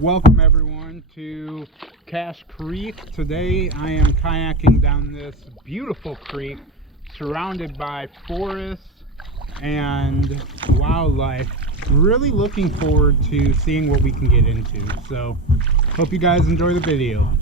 Welcome everyone to Cache Creek. Today I am kayaking down this beautiful creek surrounded by forests and wildlife. Really looking forward to seeing what we can get into. So hope you guys enjoy the video.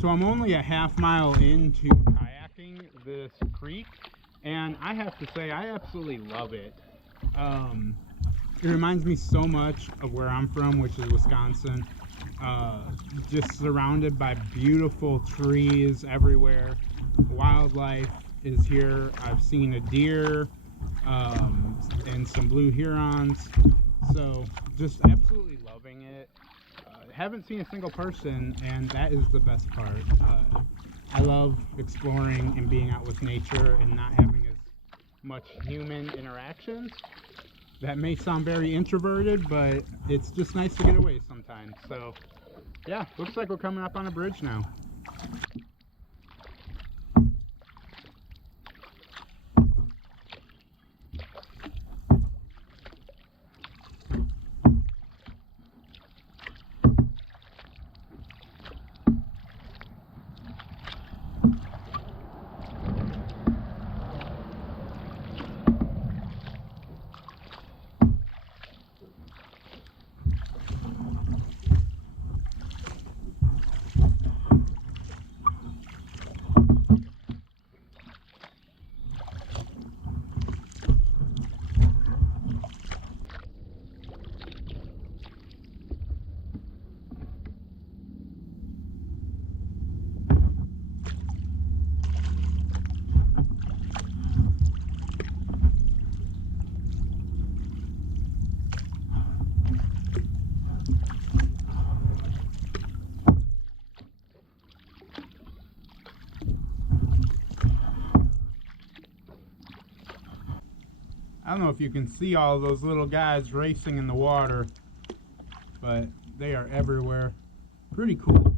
So I'm only a half mile into kayaking this creek, and I have to say I absolutely love it. It reminds me so much of where I'm from, which is Wisconsin. Just surrounded by beautiful trees everywhere. Wildlife is here. I've seen a deer and some blue herons. So just absolutely loving it. Haven't seen a single person, and that is the best part. I love exploring and being out with nature and not having as much human interactions. That may sound very introverted, but it's just nice to get away sometimes. So yeah, looks like we're coming up on a bridge now. I don't know if you can see all those little guys racing in the water, but they are everywhere. Pretty cool.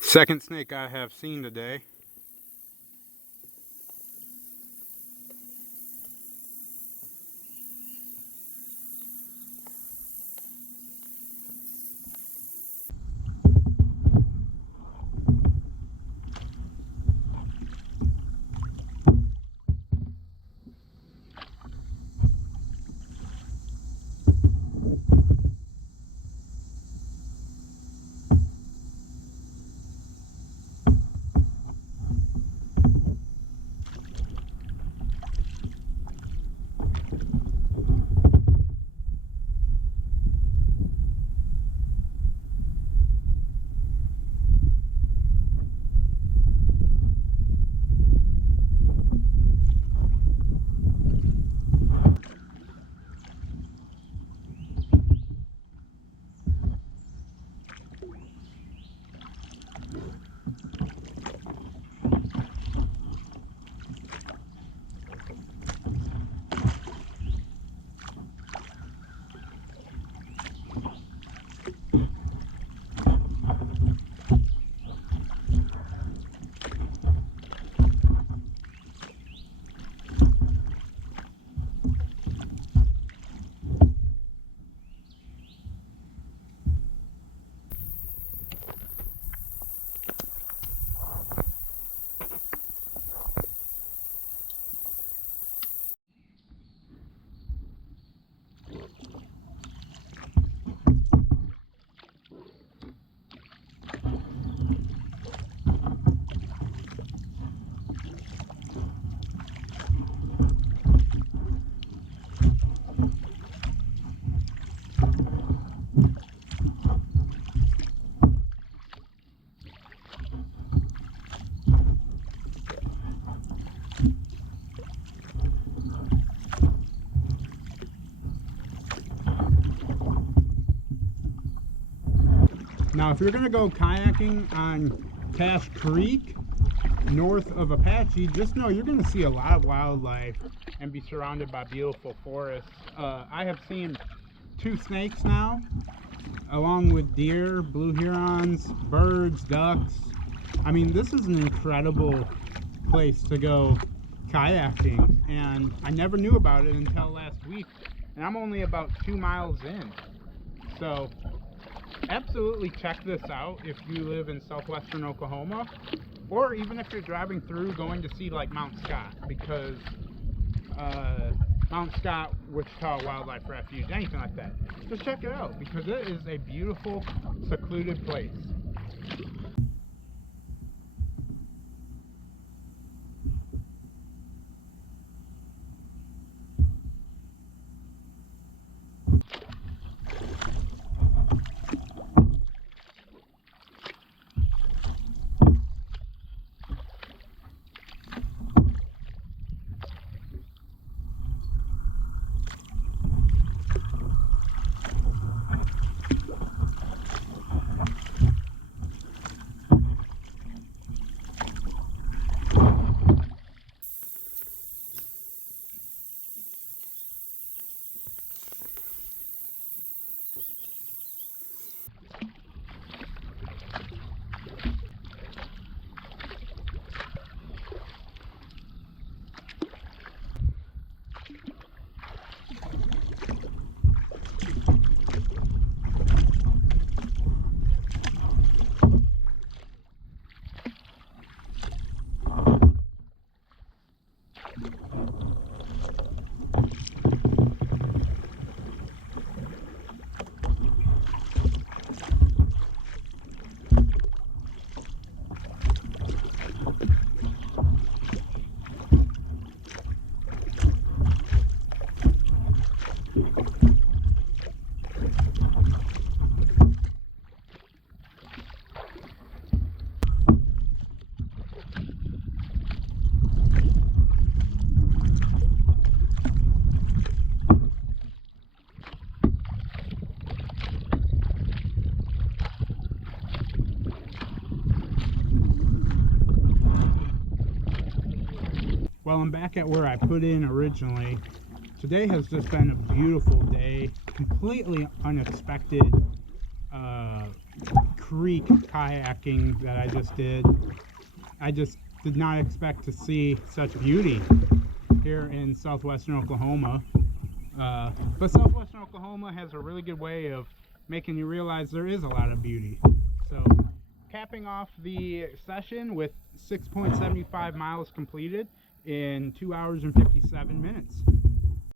Second snake I have seen today. Now, if you're going to go kayaking on Cache Creek, north of Apache, just know you're going to see a lot of wildlife and be surrounded by beautiful forests. I have seen 2 snakes now, along with deer, blue herons, birds, ducks. I mean, this is an incredible place to go kayaking, and I never knew about it until last week, and I'm only about 2 miles in. So absolutely check this out if you live in southwestern Oklahoma, or even if you're driving through going to see like Mount Scott, because Mount Scott, Wichita Wildlife Refuge, anything like that, just check it out because it is a beautiful, secluded place. Well, I'm back at where I put in originally. Today has just been a beautiful day, completely unexpected creek kayaking that I just did. I just did not expect to see such beauty here in southwestern Oklahoma. But southwestern Oklahoma has a really good way of making you realize there is a lot of beauty. So, capping off the session with 6.75 miles completed in 2 hours and 57 minutes.